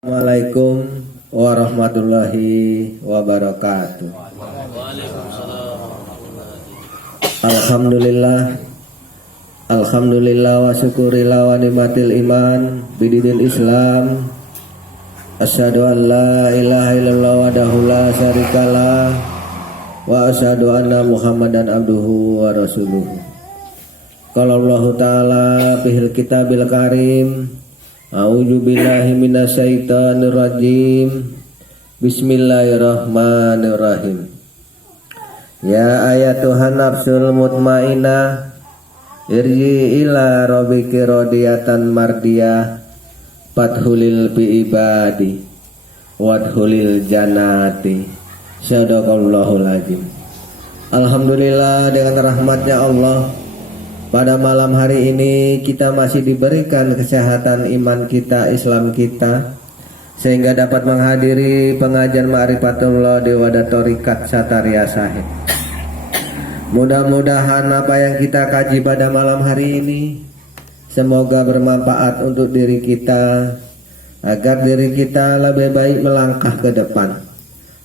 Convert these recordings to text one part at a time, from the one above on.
Assalamualaikum warahmatullahi wabarakatuh. Alhamdulillah wa syukurillah wa nikmatil iman bididil Islam. Asyhadu an la ilaha illallah wahdahu la syarikalah wa asyhadu anna Muhammadan abduhu wa rasuluhu. Qala Allah taala fil kitabil karim. A'udzu billahi minasyaitonir rajim. Bismillahirrahmanirrahim. Ya ayatuhan nafsul mutmainnah irji ila rabbiki radiyatan mardiyah fadkhulil bi ibadi wadkhulil jannati. Sadaqallahul azim. Alhamdulillah, dengan rahmatnya Allah, pada malam hari ini kita masih diberikan kesehatan iman kita, Islam kita, sehingga dapat menghadiri pengajian Ma'rifatullah di Wadah Thoriqat Sataria Sahid. Mudah-mudahan apa yang kita kaji pada malam hari ini semoga bermanfaat untuk diri kita, agar diri kita lebih baik melangkah ke depan,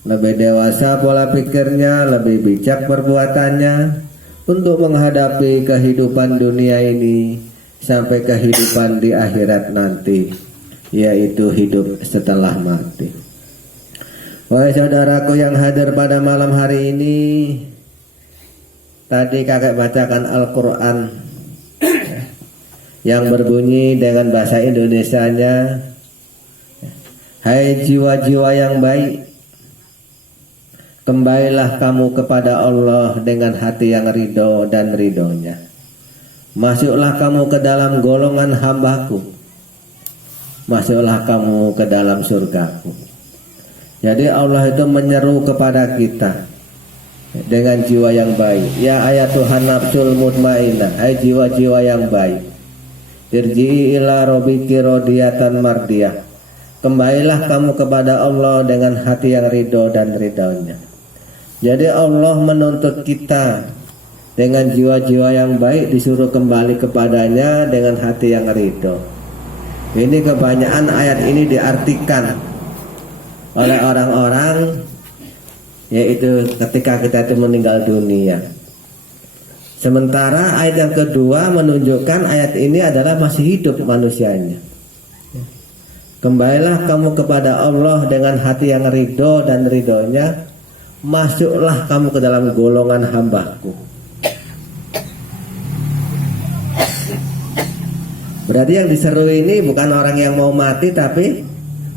lebih dewasa pola pikirnya, lebih bijak perbuatannya, untuk menghadapi kehidupan dunia ini sampai kehidupan di akhirat nanti, yaitu hidup setelah mati. Wahai saudaraku yang hadir pada malam hari ini, tadi kakek bacakan Al-Quran yang berbunyi dengan bahasa Indonesianya, hai jiwa-jiwa yang baik, kembalilah kamu kepada Allah dengan hati yang ridho dan ridhonya. Masuklah kamu ke dalam golongan hambaku, masuklah kamu ke dalam surgaku. Jadi Allah itu menyeru kepada kita dengan jiwa yang baik. Ya ayatuhan nafsul mutmainnah, hai jiwa-jiwa yang baik, irji'i ila rabbiki radiyatan mardiyah, kembalilah kamu kepada Allah dengan hati yang ridho dan ridhonya. Jadi Allah menuntut kita dengan jiwa-jiwa yang baik, disuruh kembali kepadanya dengan hati yang ridho. Ini kebanyakan ayat ini diartikan oleh orang-orang, yaitu ketika kita itu meninggal dunia. Sementara ayat yang kedua menunjukkan ayat ini adalah masih hidup manusianya. Kembalilah kamu kepada Allah dengan hati yang ridho dan ridhonya, masuklah kamu ke dalam golongan hambaku. Berarti yang diseru ini bukan orang yang mau mati, tapi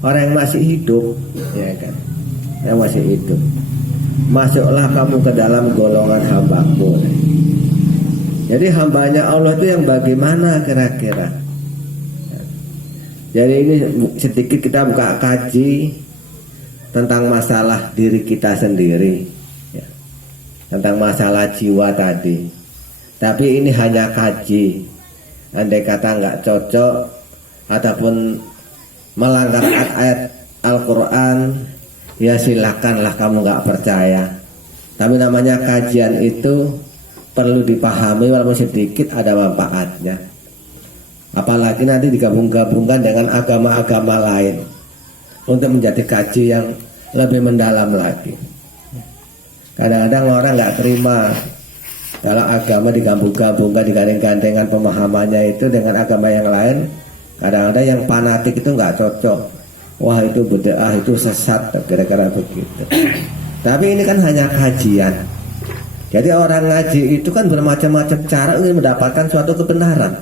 orang yang masih hidup, ya kan? Yang masih hidup. Masuklah kamu ke dalam golongan hambaku. Jadi hambanya Allah itu yang bagaimana kira-kira? Jadi ini sedikit kita buka kaji tentang masalah diri kita sendiri, ya, tentang masalah jiwa tadi. Tapi ini hanya kaji. Andai kata nggak cocok ataupun melanggar ayat Al-Quran, ya silakanlah kamu nggak percaya. Tapi namanya kajian itu perlu dipahami, walaupun sedikit ada manfaatnya. Apalagi nanti digabung-gabungkan dengan agama-agama lain untuk menjadi kaji yang lebih mendalam lagi. Kadang-kadang orang nggak terima kalau agama digabung-gabungkan, digandeng-gandengan pemahamannya itu dengan agama yang lain. Kadang-kadang yang fanatik itu nggak cocok. Wah itu bid'ah, itu sesat, kira-kira begitu. Tapi ini kan hanya kajian. Jadi orang ngaji itu kan bermacam-macam cara untuk mendapatkan suatu kebenaran.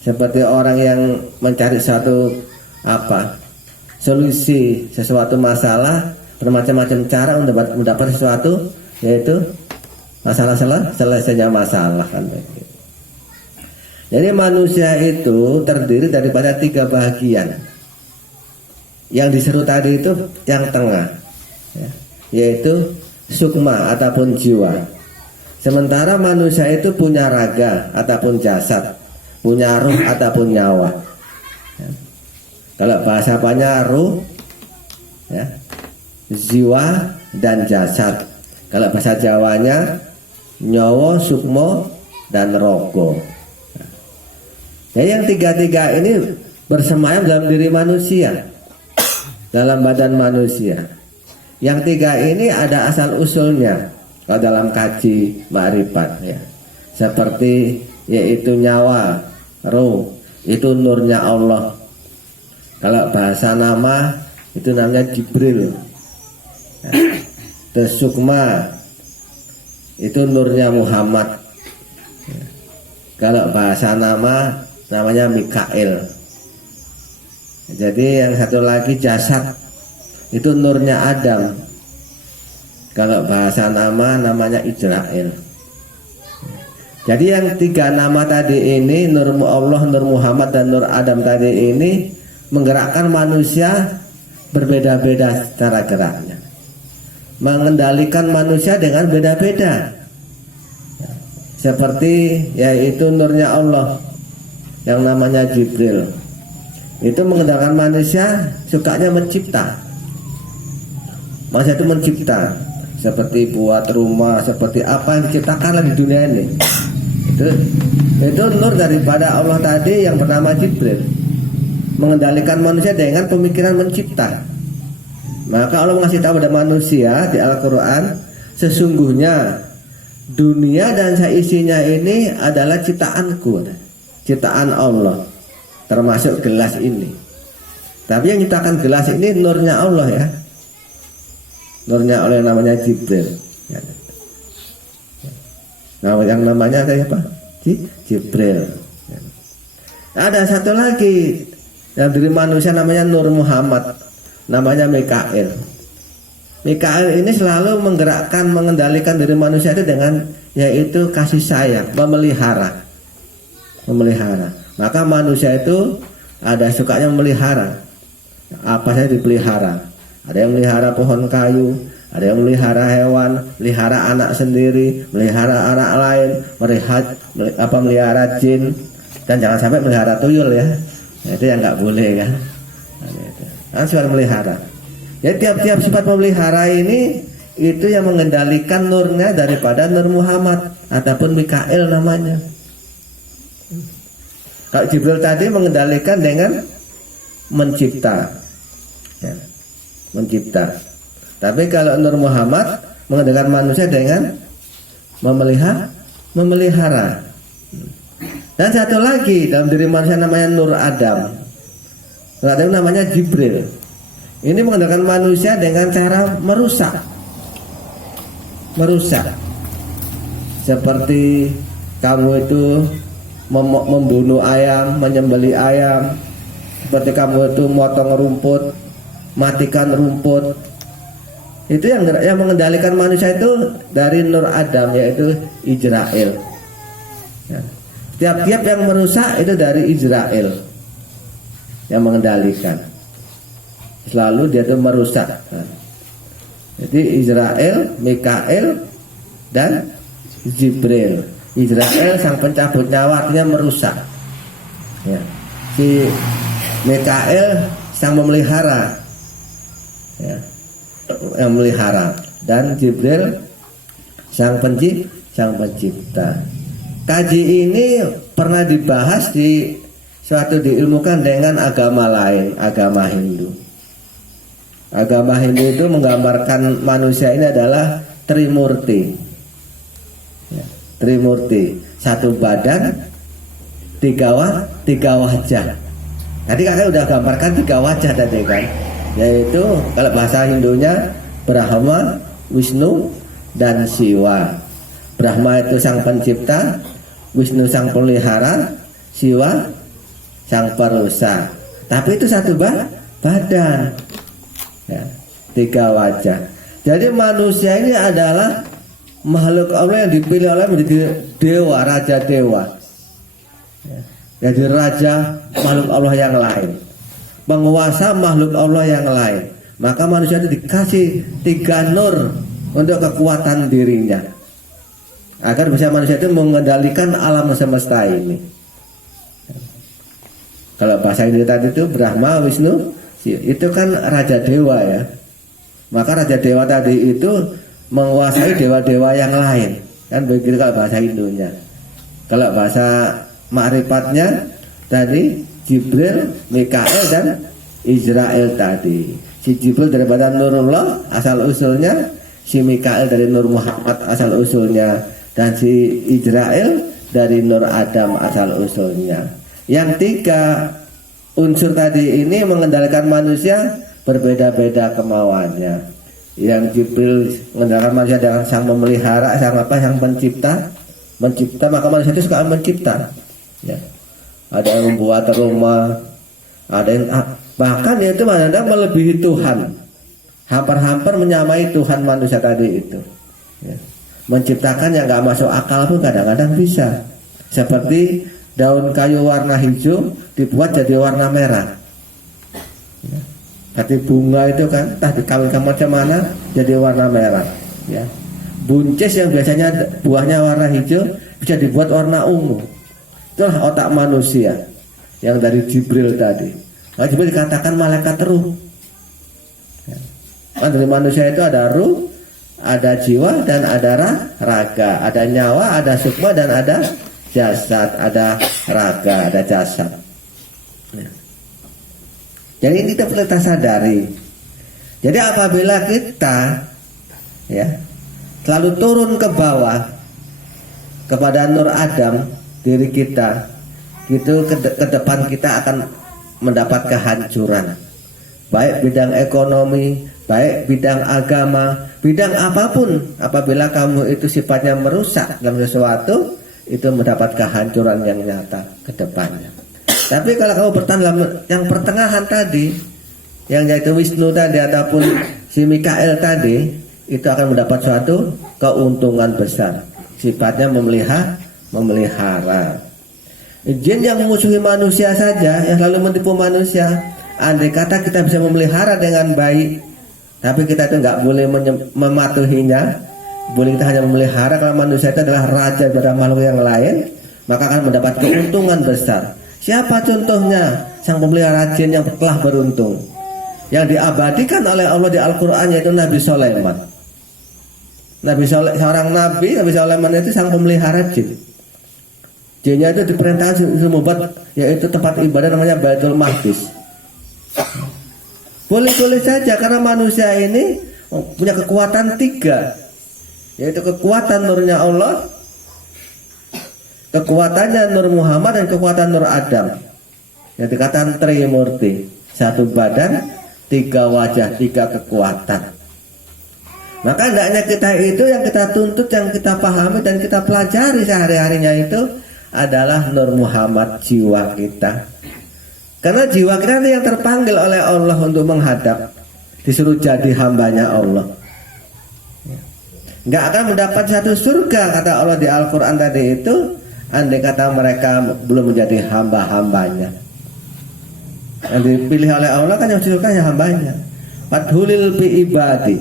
Seperti orang yang mencari suatu solusi sesuatu masalah, bermacam-macam cara untuk mendapat sesuatu, yaitu selesainya masalah kan begitu. Jadi manusia itu terdiri daripada 3 bagian. Yang diseru tadi itu yang tengah, ya, yaitu sukma ataupun jiwa. Sementara manusia itu punya raga ataupun jasad, punya ruh ataupun nyawa. Ya. Kalau bahasa apanya ruh, ya, jiwa dan jasad. Kalau bahasa Jawanya nyawa, sukmo dan rogo. Nah, yang 3 ini bersemayam dalam diri manusia, dalam badan manusia. Yang tiga ini ada asal usulnya kalau dalam kaji ma'rifat ya. Seperti yaitu nyawa, roh, itu nurnya Allah. Kalau bahasa nama itu namanya Jibril ya. Terus sukma itu nurnya Muhammad ya. Kalau bahasa nama namanya Mikail. Jadi yang satu lagi jasad itu nurnya Adam. Kalau bahasa nama namanya Israel. Jadi yang tiga nama tadi ini, Nur Allah, Nur Muhammad, dan Nur Adam tadi ini menggerakkan manusia berbeda-beda cara geraknya, mengendalikan manusia dengan beda-beda. Seperti yaitu nurnya Allah yang namanya Jibril, itu mengendalikan manusia, sukanya mencipta. Manusia itu mencipta, seperti buat rumah, seperti apa yang diciptakan di dunia ini. Itu nur daripada Allah tadi yang bernama Jibril, mengendalikan manusia dengan pemikiran mencipta. Maka Allah mengasih tahu pada manusia di Al-Quran, sesungguhnya dunia dan seisinya ini adalah ciptaanku, ciptaan Allah, termasuk gelas ini. Tapi yang ciptakan gelas ini nurnya Allah ya, nurnya Allah yang namanya Jibril ya. Nah, yang namanya apa? Jibril ya. Ada satu lagi yang dari manusia namanya Nur Muhammad, namanya Mikail. Mikail ini selalu menggerakkan, mengendalikan diri manusia itu dengan yaitu kasih sayang, memelihara. Maka manusia itu ada sukanya memelihara. Apa saja dipelihara. Ada yang melihara pohon kayu, ada yang melihara hewan, melihara anak sendiri, melihara anak lain, melihara jin, dan jangan sampai melihara tuyul ya. Nah, itu yang nggak boleh kan. Kan sifat melihara. Jadi tiap-tiap sifat memelihara ini itu yang mengendalikan nurnya daripada Nur Muhammad ataupun Mikail namanya. Kalau Jibril tadi mengendalikan dengan mencipta ya, mencipta. Tapi kalau Nur Muhammad mengendalikan manusia dengan memelihara. Dan satu lagi dalam diri manusia namanya Nur Adam. Nur Adam namanya Jibril. Ini mengendalikan manusia dengan cara merusak. Seperti kamu itu membunuh ayam, menyembelih ayam. Seperti kamu itu motong rumput, matikan rumput. Itu yang mengendalikan manusia itu dari Nur Adam, yaitu Israel ya. Tiap-tiap yang merusak itu dari Israel yang mengendalikan. Selalu dia itu merusak nah. Jadi Israel, Mikail, dan Jibril. Israel sang pencabut nyawa, artinya merusak ya. Si Mikail sang memelihara ya, yang melihara, dan Jibril sang pencipta. Kaji ini pernah dibahas di suatu diilmukan dengan agama lain, agama Hindu. Agama Hindu itu menggambarkan manusia ini adalah Trimurti ya, Trimurti, satu badan, tiga wajah. Tadi kakak udah gambarkan tiga wajah tadi kan, yaitu kalau bahasa Hindunya Brahma, Wisnu, dan Siwa. Brahma itu sang pencipta, Wisnu sang pelihara, Siwa sang perusak. Tapi itu satu badan ya, tiga wajah. Jadi manusia ini adalah makhluk Allah yang dipilih oleh menjadi dewa, raja dewa ya. Jadi raja makhluk Allah yang lain, penguasa makhluk Allah yang lain. Maka manusia itu dikasih tiga nur untuk kekuatan dirinya, agar bisa manusia itu mengendalikan alam semesta ini. Kalau bahasa Indonesia tadi itu Brahma, Wisnu, itu kan raja dewa ya. Maka raja dewa tadi itu menguasai dewa-dewa yang lain. Kan begitu kalau bahasa Hindunya. Kalau bahasa ma'rifatnya tadi Jibril, Mikael dan Israel tadi. Si Jibril daripada Nurullah asal usulnya, si Mikael dari Nur Muhammad asal usulnya, dan si Israel dari Nur Adam asal usulnya. Yang tiga unsur tadi ini mengendalikan manusia berbeda-beda kemauannya. Yang Jibril mengendalikan manusia dengan sang memelihara, sang apa, sang pencipta. Mencipta, maka manusia itu suka mencipta. Ya. Ada yang membuat rumah, ada yang bahkan itu kadang melebihi Tuhan. Hampir-hampir menyamai Tuhan manusia tadi itu. Ya. Menciptakan yang nggak masuk akal pun kadang-kadang bisa. Seperti daun kayu warna hijau dibuat jadi warna merah. Ya. Seperti bunga itu kan, entah dikawinkan macam mana jadi warna merah. Ya. Buncis yang biasanya buahnya warna hijau bisa dibuat warna ungu. Itulah otak manusia yang dari Jibril tadi. Nah, Jibril dikatakan malaikat ruh. Ya. Kan dari manusia itu ada ruh, ada jiwa dan ada raga, ada nyawa, ada sukma dan ada jasad, ada raga, ada jasad. Ya. Jadi ini kita perlu sadari. Jadi apabila kita ya selalu turun ke bawah kepada Nur Adam diri kita, itu ke depan kita akan mendapat kehancuran. Baik bidang ekonomi, baik bidang agama, bidang apapun. Apabila kamu itu sifatnya merusak dalam sesuatu, itu mendapat kehancuran yang nyata ke depannya. Tapi kalau kamu bertahan dalam yang pertengahan tadi, yang yaitu Wisnu tadi ataupun si Mikael tadi, itu akan mendapat suatu keuntungan besar. Sifatnya memelihara. Jin yang memusuhi manusia saja, yang selalu menipu manusia, andai kata kita bisa memelihara dengan baik, tapi kita itu nggak boleh mematuhinya, boleh kita hanya memelihara. Kalau manusia itu adalah raja pada makhluk yang lain, maka akan mendapat keuntungan besar. Siapa contohnya? Sang pemelihara jin yang telah beruntung, yang diabadikan oleh Allah di Al-Quran, yaitu Nabi Sulaiman. Seorang Nabi Sulaiman itu sang pemelihara jin. Jinnya itu diperintahkan untuk membuat yaitu tempat ibadah namanya Baitul Maqdis. Boleh-boleh saja karena manusia ini punya kekuatan tiga, yaitu kekuatan nurnya Allah, kekuatannya Nur Muhammad, dan kekuatan Nur Adam. Yang dikatakan Trimurti, satu badan, tiga wajah, tiga kekuatan. Maka hendaknya kita itu yang kita tuntut, yang kita pahami dan kita pelajari sehari-harinya itu adalah Nur Muhammad, jiwa kita. Karena jiwa kita yang terpanggil oleh Allah untuk menghadap, disuruh jadi hambanya Allah. Nggak akan mendapat satu surga, kata Allah di Al-Quran tadi itu, andai kata mereka belum menjadi hamba-hambanya. Yang dipilih oleh Allah kan yang surga hanya hambanya. Fadhulil bi ibadi,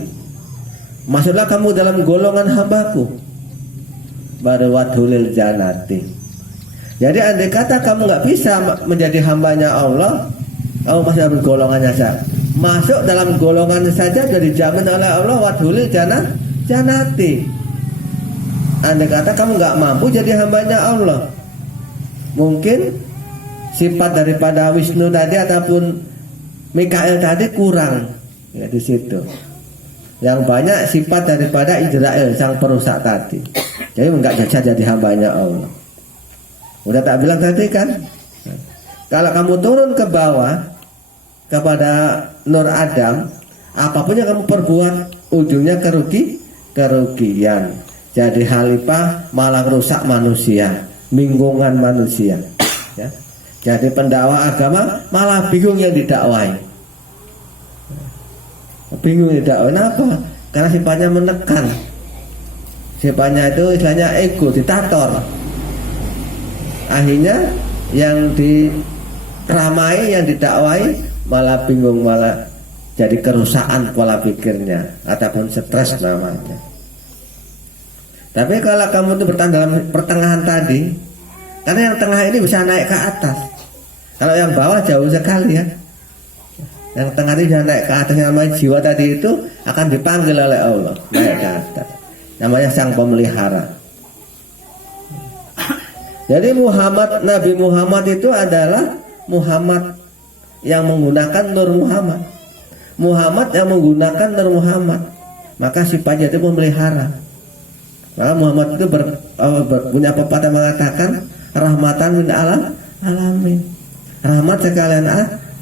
masuklah kamu dalam golongan hambaku, baru wadhulil janati. Jadi andai kata kamu nggak bisa menjadi hambanya Allah, kamu masih dalam golongannya saja. Masuk dalam golongan saja sudah dijamin oleh Allah, wadhulil janati. Andai kata kamu nggak mampu jadi hambanya Allah, mungkin sifat daripada Wisnu tadi ataupun Mikael tadi kurang ya di situ. Yang banyak sifat daripada Israel sang perusak tadi. Jadi nggak bisa jadi hambanya Allah. Udah tak bilang tadi kan, kalau kamu turun ke bawah kepada Nur Adam, apapun yang kamu perbuat ujungnya kerugian. Jadi khalifah malah rusak manusia, binggungan manusia. Ya. Jadi pendakwah agama malah bingung yang didakwai. Bingung yang didakwai apa? Karena sifatnya menekan. Sifatnya itu istilahnya ego, diktator. Akhirnya yang diteramai, yang didakwai malah bingung, malah jadi kerusakan pola pikirnya ataupun stres namanya. Tapi kalau kamu itu bertahan dalam pertengahan tadi, karena yang tengah ini bisa naik ke atas. Kalau yang bawah jauh sekali ya. Yang tengah ini bisa naik ke atas, yang namanya jiwa tadi itu akan dipanggil oleh Allah naik ke atas. Namanya sang pemelihara. Jadi Nabi Muhammad itu adalah Muhammad yang menggunakan Nur Muhammad. Muhammad yang menggunakan Nur Muhammad. Maka sifatnya itu memelihara. Maka Muhammad itu punya pepatah mengatakan rahmatan min alamin. Rahmat sekalian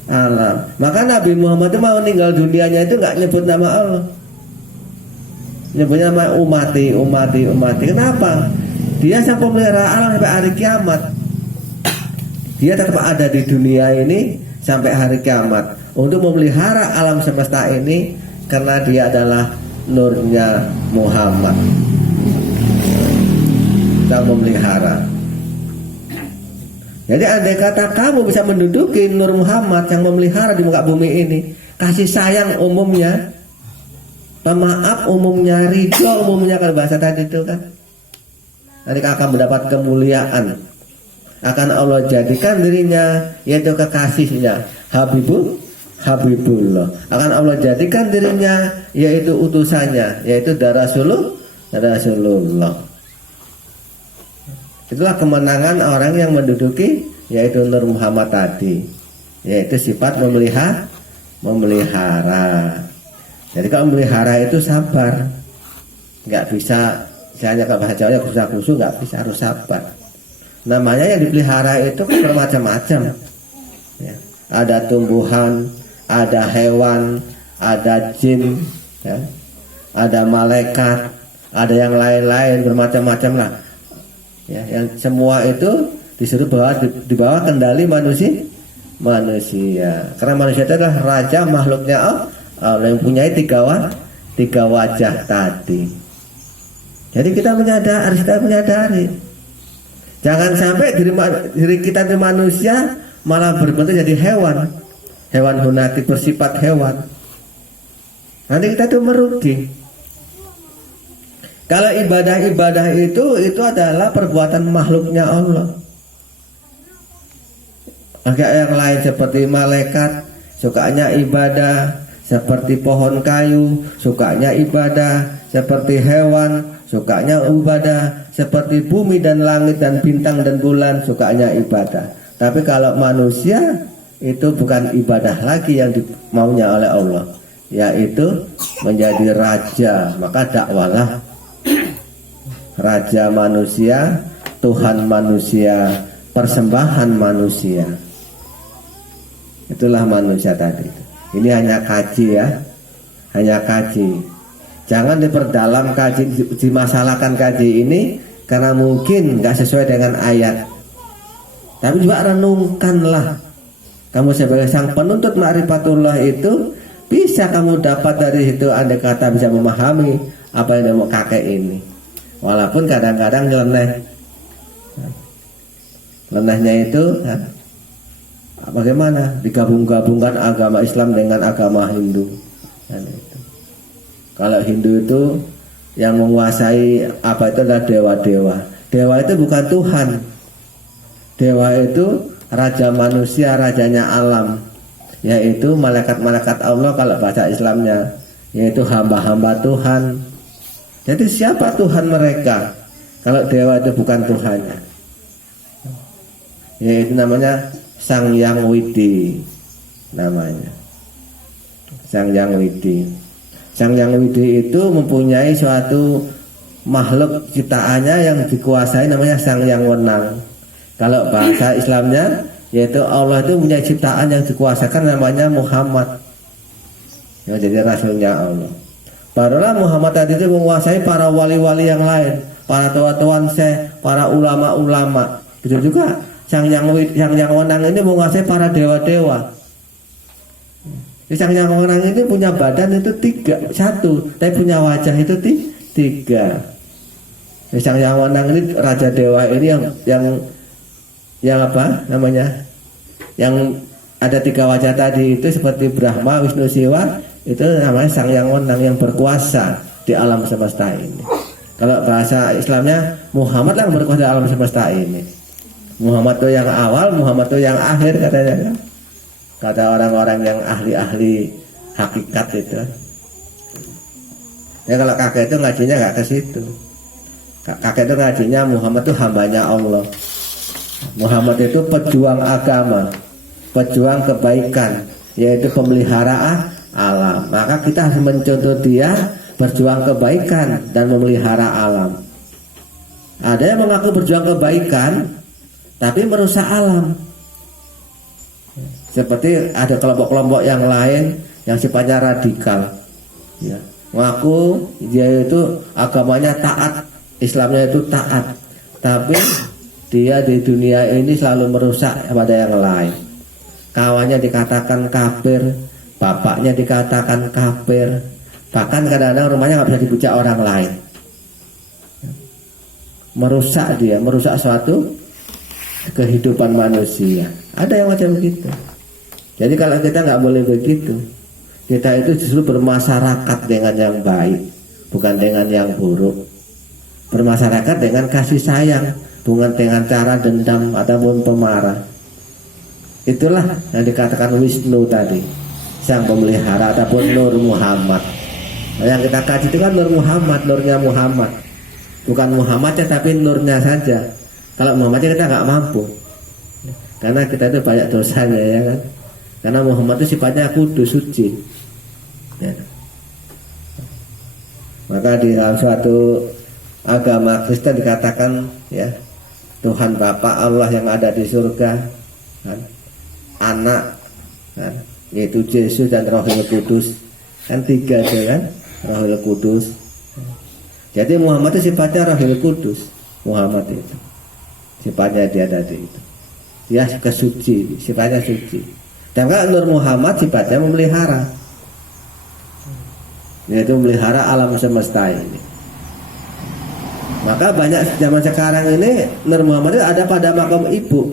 alam. Maka Nabi Muhammad itu mau meninggal dunianya itu nggak nyebut nama Allah. Nyebutnya nama umati. Kenapa? Dia sang pemelihara alam sampai hari kiamat. Dia tetap ada di dunia ini sampai hari kiamat untuk memelihara alam semesta ini, karena dia adalah nurnya Muhammad yang memelihara. Jadi andai kata kamu bisa menduduki Nur Muhammad yang memelihara di muka bumi ini, kasih sayang umumnya, pemaaf umumnya, ridho umumnya, kalau bahasa tadi itu kan, nanti akan mendapat kemuliaan. Akan Allah jadikan dirinya yaitu kekasihnya, Habibullah. Akan Allah jadikan dirinya yaitu utusannya, yaitu Rasulullah. Itulah kemenangan orang yang menduduki yaitu Nur Muhammad tadi, yaitu sifat memelihara. Jadi kalau memelihara itu sabar, nggak bisa, misalnya kalau bahasa Jawa kusa-kusu, nggak bisa, harus sabar. Namanya yang dipelihara itu kan bermacam-macam ya. Ada tumbuhan, ada hewan, ada jin ya. Ada malaikat, ada yang lain-lain, bermacam-macam lah ya. Yang semua itu disuruh di bawah kendali manusia. Karena manusia itu adalah raja makhluknya Allah yang punya tiga wajah tadi. Jadi kita menyadari, jangan sampai diri kita di manusia malah berbentuk jadi hewan hunati, bersifat hewan. Nanti kita tuh merugi. Kalau ibadah itu adalah perbuatan makhluknya Allah. Agak yang lain seperti malaikat sukanya ibadah, seperti pohon kayu sukanya ibadah, seperti hewan sukanya ibadah, seperti bumi dan langit dan bintang dan bulan sukanya ibadah. Tapi kalau manusia itu bukan ibadah lagi yang maunya oleh Allah, yaitu menjadi raja. Maka dakwalah raja manusia, Tuhan manusia, persembahan manusia. Itulah manusia tadi. Ini hanya kaji ya, hanya kaji. Jangan diperdalam kaji, dimasalahkan kaji ini karena mungkin nggak sesuai dengan ayat. Tapi juga renungkanlah. Kamu sebagai sang penuntut ma'rifatullah itu bisa kamu dapat dari situ, andai kata bisa memahami apa yang mau kakek ini. Walaupun kadang-kadang nyeleneh. Lenehnya itu bagaimana digabung-gabungkan agama Islam dengan agama Hindu. Kalau Hindu itu yang menguasai apa itu adalah dewa-dewa. Dewa itu bukan Tuhan. Dewa itu raja manusia, rajanya alam, yaitu malaikat-malaikat Allah kalau bahasa Islamnya, yaitu hamba-hamba Tuhan. Jadi siapa Tuhan mereka kalau dewa itu bukan Tuhannya? Yaitu namanya Sang Yang Widi, namanya Sang Yang Widi. Sang Yang Widi itu mempunyai suatu makhluk ciptaannya yang dikuasai, namanya Sang Yang Wenang. Kalau bahasa Islamnya, yaitu Allah itu punya ciptaan yang dikuasakan, namanya Muhammad, yang jadi rasulnya Allah. Barulah Muhammad tadi itu menguasai para wali-wali yang lain, para tuan-tuan syekh, para ulama-ulama. Betul juga Sang Yang Wenang ini menguasai para dewa-dewa. Sang Yang Wenang ini punya badan itu satu, tapi punya wajah itu tiga. Sang Yang Wenang ini raja dewa ini yang apa namanya? Yang ada tiga wajah tadi itu seperti Brahma, Wisnu, Siwa, itu namanya Sang Yang Wenang yang berkuasa di alam semesta ini. Kalau bahasa Islamnya Muhammad yang berkuasa di alam semesta ini. Muhammad itu yang awal, Muhammad itu yang akhir katanya. Kata orang-orang yang ahli-ahli hakikat itu. Ya kalau kakek itu ngajinya nggak ke situ. Kakek itu ngajinya Muhammad itu hambanya Allah. Muhammad itu pejuang agama. pejuang kebaikan, yaitu pemelihara alam. Maka kita harus mencontoh dia berjuang kebaikan dan memelihara alam. Ada yang mengaku berjuang kebaikan tapi merusak alam. Seperti ada kelompok-kelompok yang lain yang sifatnya radikal, ya, mengaku dia itu agamanya taat, Islamnya itu taat, tapi dia di dunia ini selalu merusak pada yang lain. Kawannya dikatakan kafir, bapaknya dikatakan kafir, bahkan kadang-kadang rumahnya nggak bisa dibuka orang lain. Merusak dia, merusak suatu kehidupan manusia. Ada yang macam begitu. Jadi kalau kita nggak boleh begitu, kita itu justru bermasyarakat dengan yang baik, bukan dengan yang buruk. Bermasyarakat dengan kasih sayang, bukan dengan cara dendam ataupun pemarah. Itulah yang dikatakan Wisnu tadi, sang pemelihara ataupun Nur Muhammad. Yang kita kaji itu kan Nur Muhammad, nurnya Muhammad, bukan Muhammadnya tapi nurnya saja. Kalau Muhammadnya kita nggak mampu, karena kita itu banyak dosanya, ya kan. Karena Muhammad itu sifatnya kudus, suci, ya. Maka di dalam suatu agama Kristen dikatakan, ya, Tuhan Bapa Allah yang ada di surga, kan? Anak, kan? Yaitu Yesus dan Rohul Kudus, kan tiga itu, kan, Rohul Kudus. Jadi Muhammad itu sifatnya Rohul Kudus. Muhammad itu sifatnya dia tadi itu, dia kesuci, sifatnya suci. Dan kalau Nur Muhammad sifatnya memelihara, yaitu memelihara alam semesta ini. Maka banyak zaman sekarang ini Nur Muhammad itu ada pada makam ibu.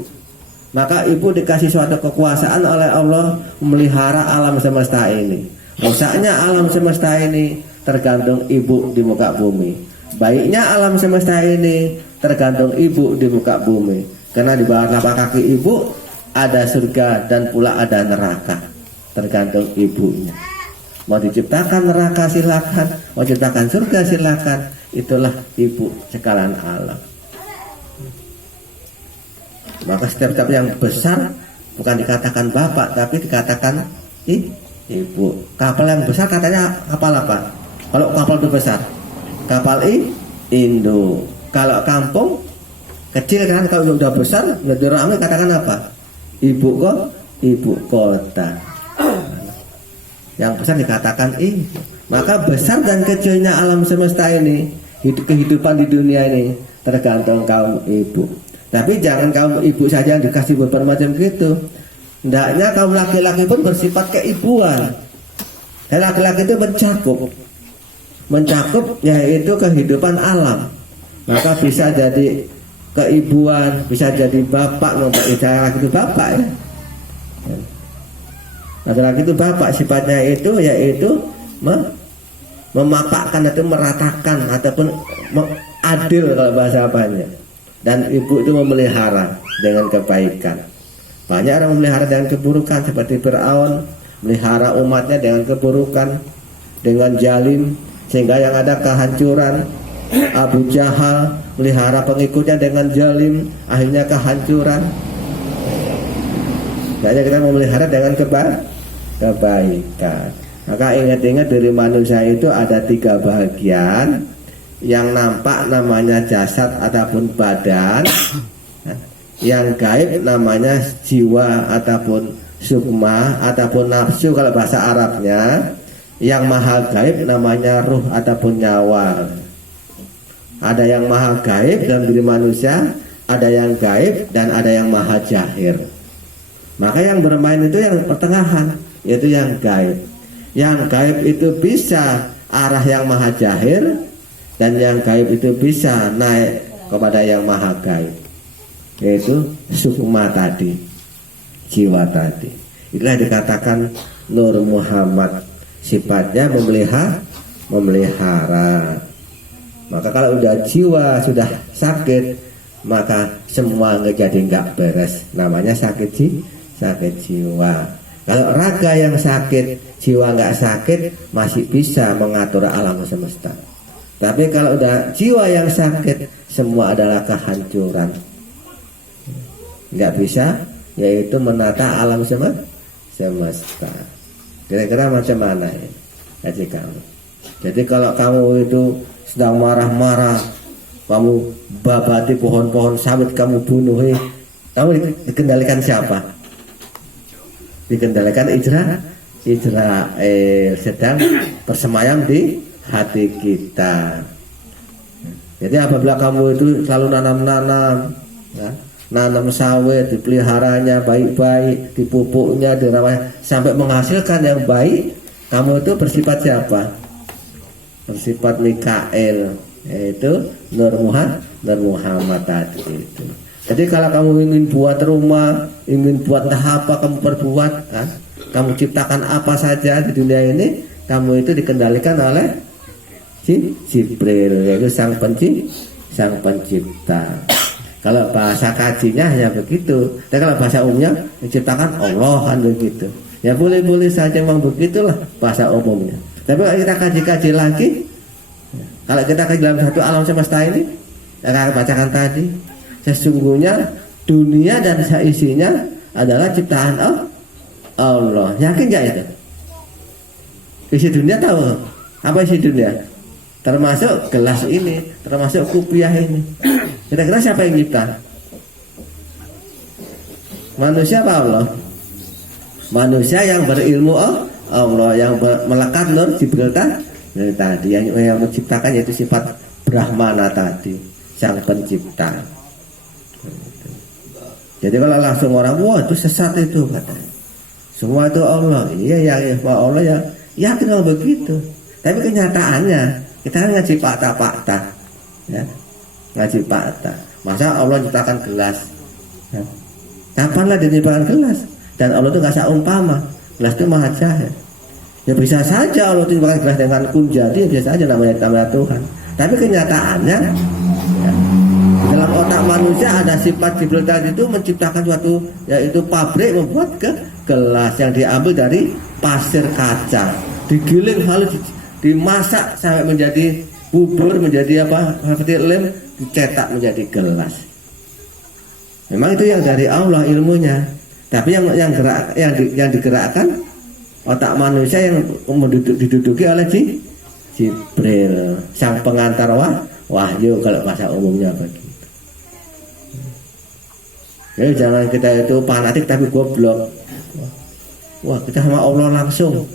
Maka ibu dikasih suatu kekuasaan oleh Allah memelihara alam semesta ini. Rusaknya alam semesta ini tergantung ibu di muka bumi. Baiknya alam semesta ini tergantung ibu di muka bumi. Karena di bawah telapak kaki ibu ada surga dan pula ada neraka, tergantung ibunya. Mau diciptakan neraka silakan, mau diciptakan surga silakan. Itulah ibu sekalian alam. Maka setiap yang besar bukan dikatakan bapak, tapi dikatakan ibu. Kapal yang besar katanya kapal apa? Kalau kapal itu besar, kapal Indo. Kalau kampung kecil kan, kalau udah besar lebih ramai katakan apa? Ibu kota. Yang besar dikatakan Maka besar dan kecilnya alam semesta ini, kehidupan di dunia ini tergantung kaum ibu. Tapi jangan kaum ibu saja yang dikasih beban macam gitu. Hendaknya kaum laki-laki pun bersifat keibuan. Dan laki-laki itu mencakup yaitu kehidupan alam. Maka bisa jadi keibuan, bisa jadi bapak, laki-laki itu bapak, ya. Laki-laki itu bapak, sifatnya itu yaitu memapakkan atau meratakan ataupun adil kalau bahasa apanya. Dan ibu itu memelihara dengan kebaikan. Banyak orang memelihara dengan keburukan seperti Fir'aun, melihara umatnya dengan keburukan, dengan jalim, sehingga yang ada kehancuran. Abu Jahal melihara pengikutnya dengan jalim, akhirnya kehancuran. Kayaknya kita memelihara dengan kebaikan. Maka ingat-ingat dari manusia itu ada 3 bagian. Yang nampak namanya jasad ataupun badan, yang gaib namanya jiwa ataupun sukma ataupun nafsu kalau bahasa Arabnya, yang maha gaib namanya ruh ataupun nyawa. Ada yang maha gaib dalam diri manusia, ada yang gaib dan ada yang maha jahir. Maka yang bermain itu yang pertengahan, yaitu yang gaib. Yang gaib itu bisa arah yang maha jahir, dan yang gaib itu bisa naik kepada yang maha gaib, yaitu sukma tadi, jiwa tadi. Itulah dikatakan Nur Muhammad, sifatnya memelihara. Maka kalau udah jiwa sudah sakit, maka semua jadi nggak beres. Namanya sakit jiwa. Kalau raga yang sakit, jiwa nggak sakit, masih bisa mengatur alam semesta. Tapi kalau udah jiwa yang sakit, semua adalah kehancuran. Nggak yaitu menata alam semesta. Kira-kira macam mana ini kaji kamu? Jadi kalau kamu itu sedang marah-marah, kamu babati pohon-pohon sawit, kamu bunuh, kamu dikendalikan siapa? Dikendalikan Israel sedang bersemayam di hati kita. Jadi apabila kamu itu selalu nanam-nanam, ya, nanam sawit, dipeliharanya baik-baik, dipupuknya, dirawat sampai menghasilkan yang baik, kamu itu bersifat siapa? Bersifat Mikael, yaitu Nur Muhammad tadi itu. Jadi kalau kamu ingin buat rumah, ingin buat apa kamu perbuat, kan? Kamu ciptakan apa saja di dunia ini, kamu itu dikendalikan oleh Jibril, yaitu sang pencipta. Kalau bahasa kajinya hanya begitu. Dan kalau bahasa umumnya menciptakan Allah kan begitu. Ya boleh-boleh saja memang begitulah bahasa umumnya. Tapi kalau kita kaji-kaji lagi, kalau kita kaji dalam satu alam semesta ini, yang saya bacakan tadi, sesungguhnya dunia dan seisinya adalah ciptaan Allah. Yakin nggak itu? Isi dunia tahu apa isi dunia? Termasuk gelas ini, termasuk kupiah ini. Kira-kira siapa yang cipta? Manusia apa Allah? Manusia yang berilmu Allah, yang melekat Nur Jibril tadi, yang menciptakan, yaitu sifat Brahmana tadi, sang pencipta. Jadi kalau langsung orang, wah itu sesat itu katanya. Semua itu Allah. Iya ya, Allah ya yakin kalau begitu. Tapi kenyataannya kita kan ngaji fakta-fakta, ya, ngaji fakta. Masa Allah ciptakan gelas? Ya. Kapanlah diciptakan gelas? Dan Allah itu nggak seumpama. Gelas itu maha jahil. Ya bisa saja Allah itu ciptakan gelas dengan kunjadi, ya biasa saja namanya Tuhan. Tapi kenyataannya, ya, dalam otak manusia ada sifat Jibril tadi itu menciptakan suatu, yaitu pabrik membuat gelas yang diambil dari pasir kaca, digiling lalu dimasak sampai menjadi bubur, menjadi apa, seperti lem, dicetak menjadi gelas. Memang itu yang dari Allah ilmunya. Tapi yang digerakkan otak manusia yang diduduki oleh Jibril, sang pengantar wahyu kalau bahasa umumnya begitu. Jadi jangan kita itu fanatik tapi goblok. Wah, kita sama Allah langsung.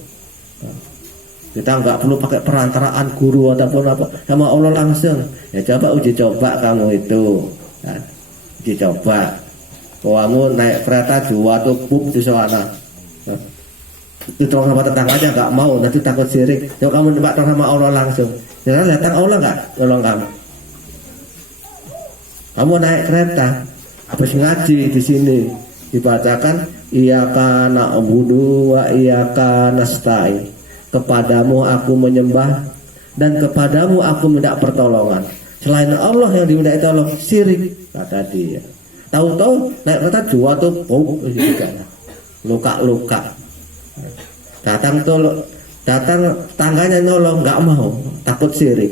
Kita nggak perlu pakai perantaraan guru ataupun apa, sama Allah langsung. Ya coba uji coba kamu itu, nah, uji coba. Kamu naik kereta jua tuh buk di sana. Nah, itu sama tetangganya nggak mau, nanti takut syirik. Coba kamu nebak sama Allah langsung. Jangan datang Allah nggak tolong kamu. Kamu naik kereta, habis ngaji di sini dibacakan iyyaka na'budu wa iyyaka nasta'in. Kepadamu aku menyembah dan kepadamu aku minta pertolongan. Selain Allah yang diminta tolong, syirik kata dia. Tahu-tahu naik kereta jua tuh luka-luka. Datang tangganya nolong, nggak mau, takut syirik.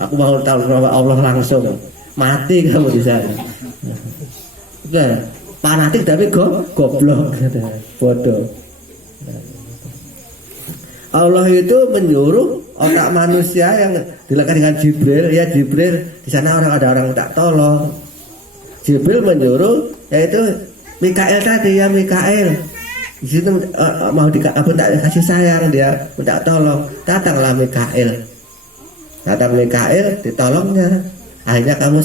Aku mau tahu Allah langsung, mati kamu di sana. Udah, fanatik tapi goblok, bodoh. Allah itu menyuruh otak manusia yang dilakukan dengan Jibril, ya Jibril di sana ada orang minta tolong. Jibril menyuruh, yaitu Mikael tadi, ya Mikael. Di situ mau kasih sayang, dia minta tolong. Datanglah Mikael. Datang Mikael, ditolongnya. Akhirnya kamu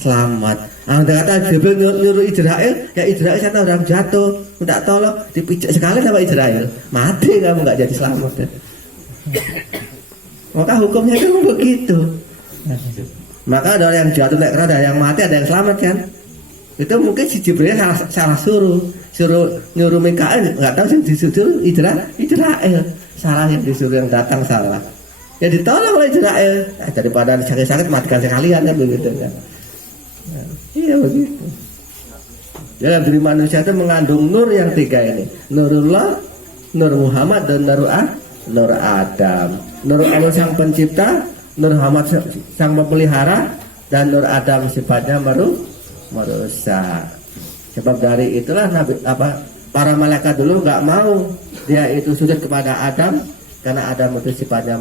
selamat. Anda kata Jibril nyuruh Israel, ya Israel sana orang jatuh, minta tolong, dipijak sekali sama Israel, mati kamu nggak jadi selamat. Ya. Maka hukumnya itu begitu. Maka ada yang jatuh naik kereta, ada yang mati, ada yang selamat kan? Itu mungkin si Jibril salah suruh nyuruh Mikael, nggak tahu sih disuruh Israel, salah yang disuruh yang datang salah. Ya ditolong oleh Israel, daripada sakit-sakit matikan sekalian kan begitu kan? Iya begitu. Dalam diri manusia itu mengandung nur yang tiga ini: Nurullah, Nur Muhammad, dan Nur Adam. Nur Allah sang pencipta, Nur Muhammad sang memelihara, dan Nur Adam sifatnya merusak. Sebab dari itulah para malaikat dulu nggak mau dia itu sujud kepada Adam, karena Adam itu sifatnya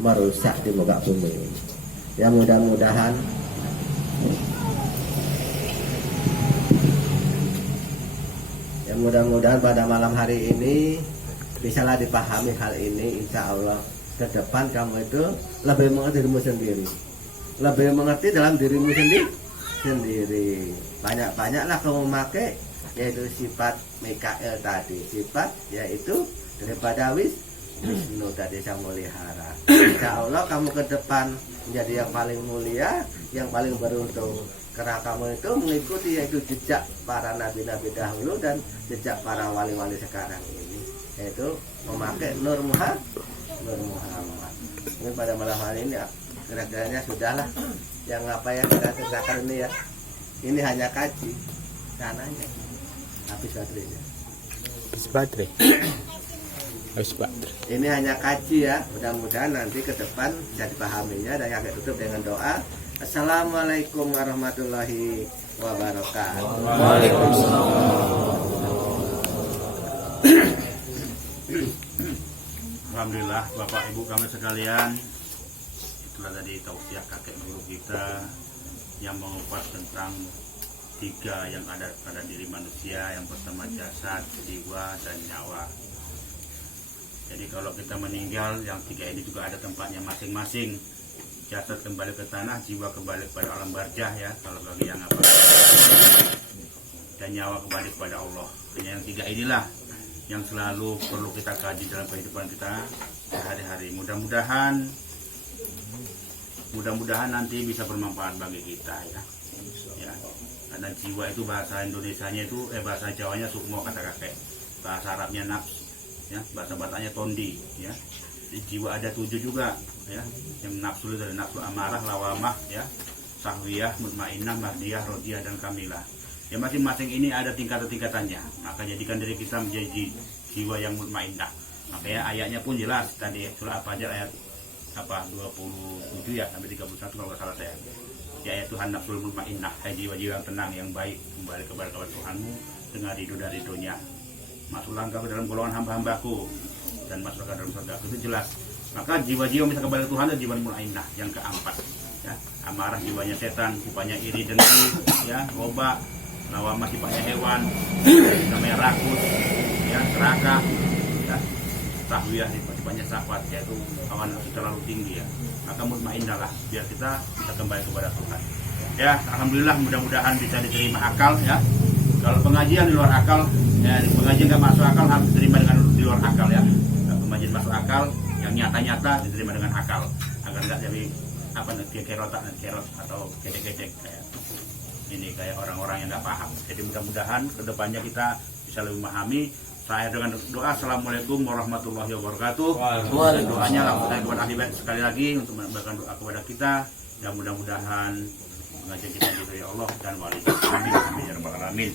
merusak di muka bumi ini. Ya mudah-mudahan pada malam hari ini bisalah dipahami hal ini. Insya Allah ke depan kamu itu lebih mengerti dirimu sendiri, lebih mengerti dalam dirimu sendiri. Banyak-banyaklah kamu memakai yaitu sifat Mikael tadi, sifat yaitu daripada Wisnu tadi saya melihara. Insya Allah kamu ke depan menjadi yang paling mulia, yang paling beruntung, karena kamu itu mengikuti yaitu jejak para nabi-nabi dahulu dan jejak para wali-wali sekarang ini, yaitu memakai Nur Muhammad. Mungkin pada malam hari ini kira-kiranya sudahlah yang apa yang kita ceritakan ini ya. Ini hanya kaji sananya. Habis baterai. Ini hanya kaji ya. Mudah-mudahan nanti ke depan bisa dipahaminya, dan yang tutup dengan doa. Assalamualaikum warahmatullahi wabarakatuh. Waalaikumsalam. Alhamdulillah Bapak Ibu kami sekalian, itulah tadi tausiah kakek guru kita yang mengupas tentang 3 yang ada pada diri manusia. Yang pertama jasad, jiwa, dan nyawa. Jadi kalau kita meninggal, yang 3 ini juga ada tempatnya masing-masing. Jasad kembali ke tanah, jiwa kembali kepada alam barzah ya, kalau bagi yang apa, dan nyawa kembali kepada Allah. Hanya yang 3 inilah yang selalu perlu kita kaji dalam kehidupan kita sehari-hari. Mudah-mudahan nanti bisa bermanfaat bagi kita ya. Karena jiwa itu bahasa Indonesianya itu bahasa Jawanya sukmo kata kakek, bahasa Arabnya nafs ya, bahasa Bataknya tondi ya. Jadi jiwa ada 7 juga ya, yang nafsu itu dari nafsu amarah, lawamah ya, sahwiyah, mutmainnah, mahdiyah, rodiyah, dan kamilah. Ya masing-masing ini ada tingkatan-tingkatannya. Maka jadikan diri kita menjadi jiwa yang mutmainnah. Makanya ayatnya pun jelas tadi surah Al-Fajr ayat 27 ya sampai 31 kalau nggak salah saya. Ya Tuhan nafsul mutmainnah, jiwa-jiwa yang tenang, yang baik, kembali kepada Tuhanmu dengan ridho dari ridhonya. Masuklah engkau ke dalam golongan hamba-hambaku dan masuklah ke dalam surga. Itu jelas. Maka jiwa-jiwa bisa kembali ke Tuhan dan jiwa mutmainnah yang keempat. Ya, amarah jiwanya setan, sifatnya iri dengki, ya, loba, lawamah sifatnya hewan, namanya rakus, ya, serakah, ya, tahwiyah sifatnya syahwat, yaitu hawa nafsu terlalu tinggi ya. Maka mutmainnah lah biar kita bisa kembali kepada Tuhan. Ya, alhamdulillah mudah-mudahan bisa diterima akal ya. Kalau pengajian di luar akal, ya pengajian nggak masuk akal harus diterima dengan di luar akal ya. Kalau pengajian masuk akal, yang nyata-nyata diterima dengan akal agar nggak jadi apa nanti kerotak atau kedek-kedek kayak ini, kayak orang-orang yang nggak paham. Jadi mudah-mudahan kedepannya kita bisa lebih memahami. Saya dengan doa Assalamualaikum warahmatullahi wabarakatuh. Doanya langsung kepada ahli bait sekali lagi untuk memberikan doa kepada kita, dan mudah-mudahan mengajar kita diridhoi Allah dan wali. Amin. Amin ya rabbal alamin.